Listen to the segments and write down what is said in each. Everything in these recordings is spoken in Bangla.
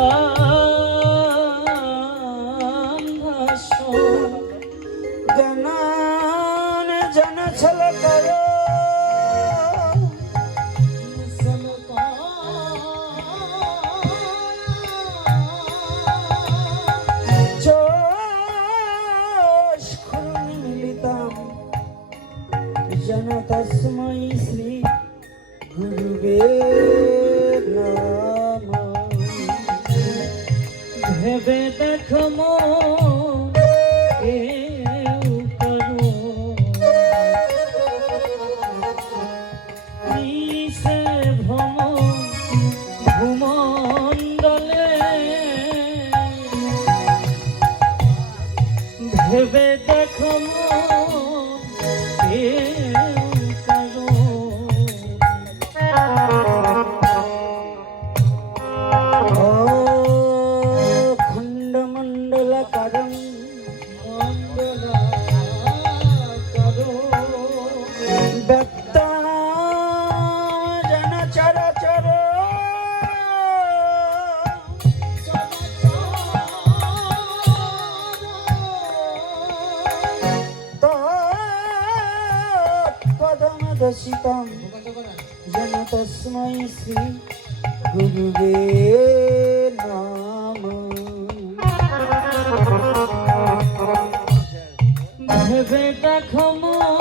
oh. রাখো মন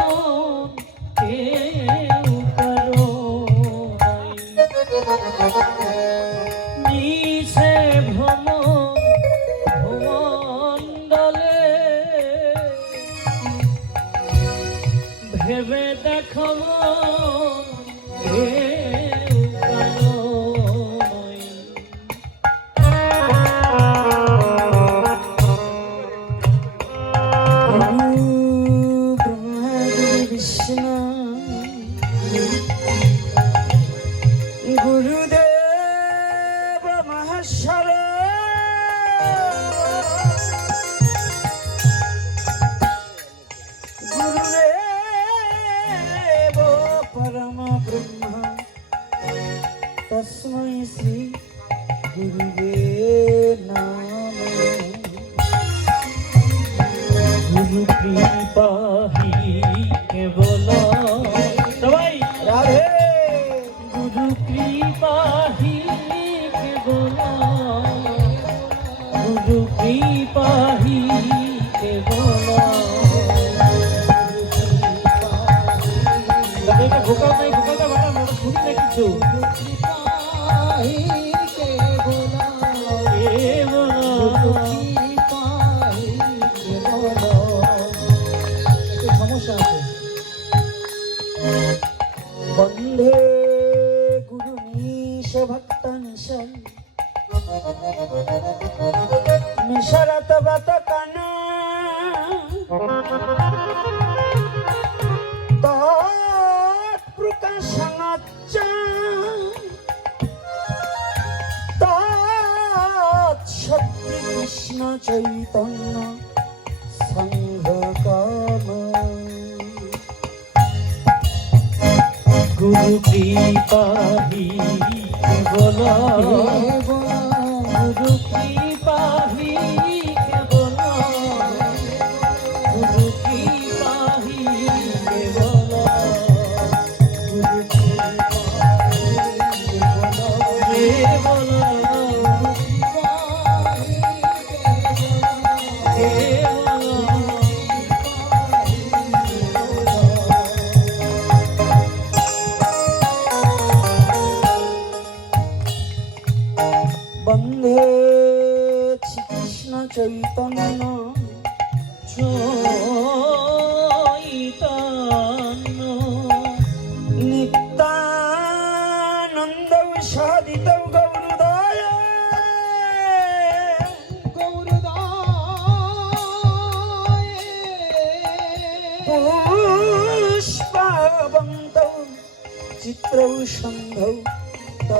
চৈতন্য সংঘকাম গুরু কৃপা বল গুরু কৃপা Aê, চিত্রৌ সন্ধৌ তা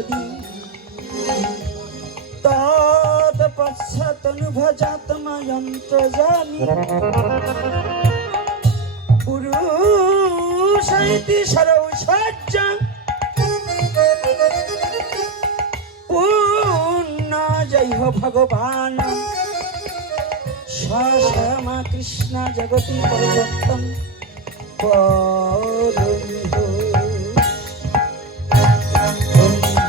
যদি তৎপশ্চাতনুভজাত্মায়ন্ত্রজানি পুরুষাইতি সরৌষাজ্য পূর্ণ জয় ভগবান। শ্যামা কৃষ্ণ জগতি পরিবর্তন।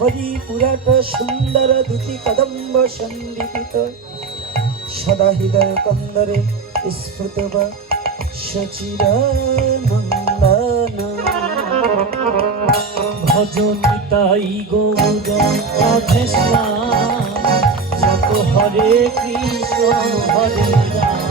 হরিপুরাট সুন্দর দুটি কদম্ব সন্দিপিত। সদা হৃদয় কন্দরে স্ফুত বা সচিরা ভজন তাই গৌর কৃষ্ণ হরে কৃষ্ণ হরে রাম।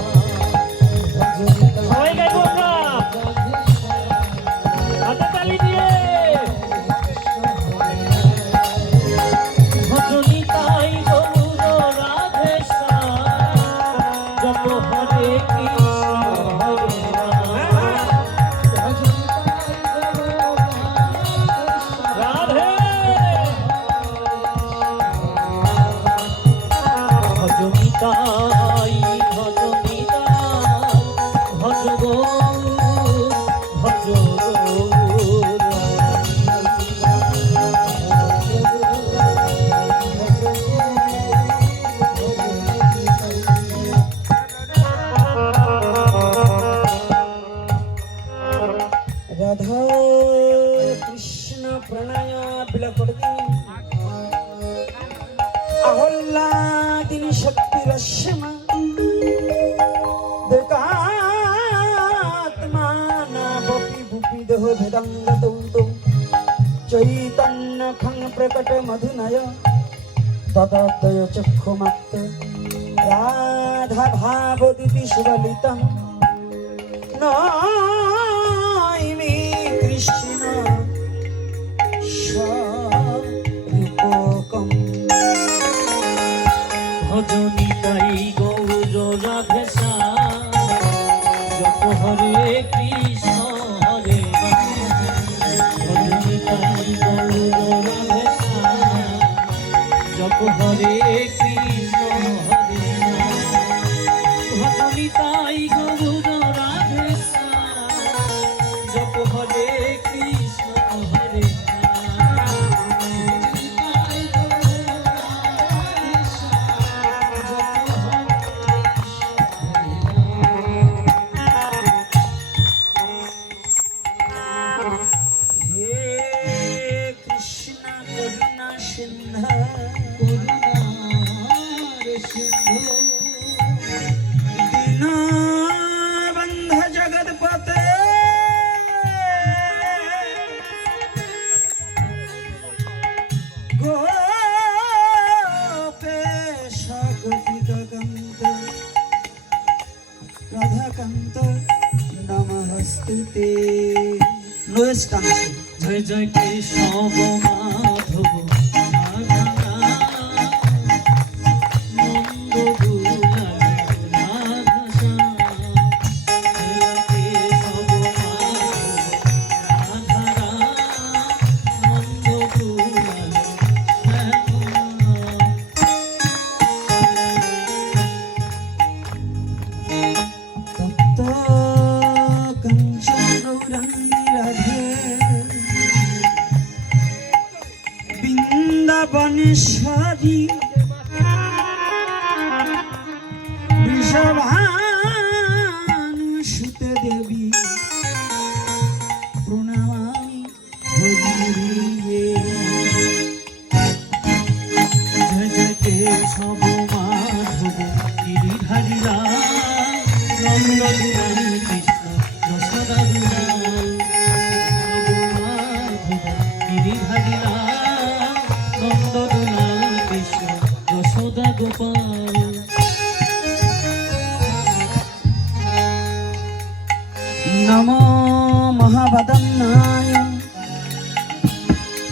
राधा कृष्ण प्रणया बिलपडती अहल्लादिनी शक्ती रश्मा देकात्मानापि भूपिदः भेदङ्गतौ चैतन्यखं प्रकटमधुनय तदादय चक्षुमत्ते राधाभावदिति शिवलितम् যায় কৃষ্ণ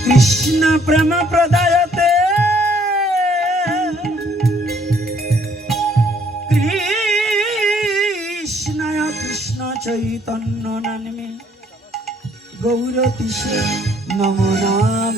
কৃষ্ণ প্রেম প্রদায়তে। কৃষ্ণায় কৃষ্ণ চৈতন্য নামে গৌরতিষে নম নাম।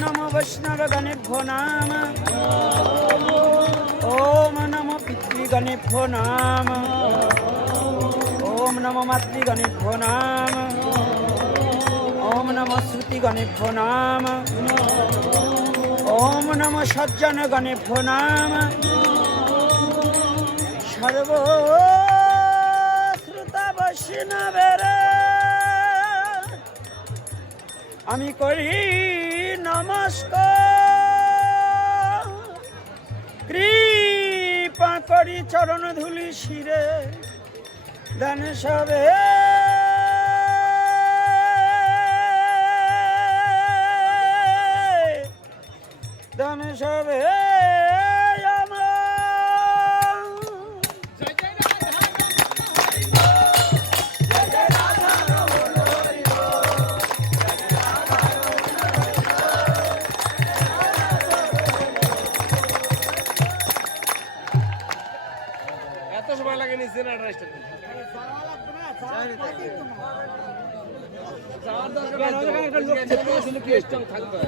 নমো বৈষ্ণব গণেভ্যো নাম ওম নমো পিতৃগণেভ্যো নাম ওম নমো মাতৃগণেভ্যো নাম ওম নমো শ্রুতিগণেভ্যো নাম ওম নমো সজ্জন গণেভ্যো নাম সর্ব শ্রোতা আমি করি নমস্কার। কৃপা করি চরণ ধুলি শিরে দান সবে। দান সবে। থাকবে।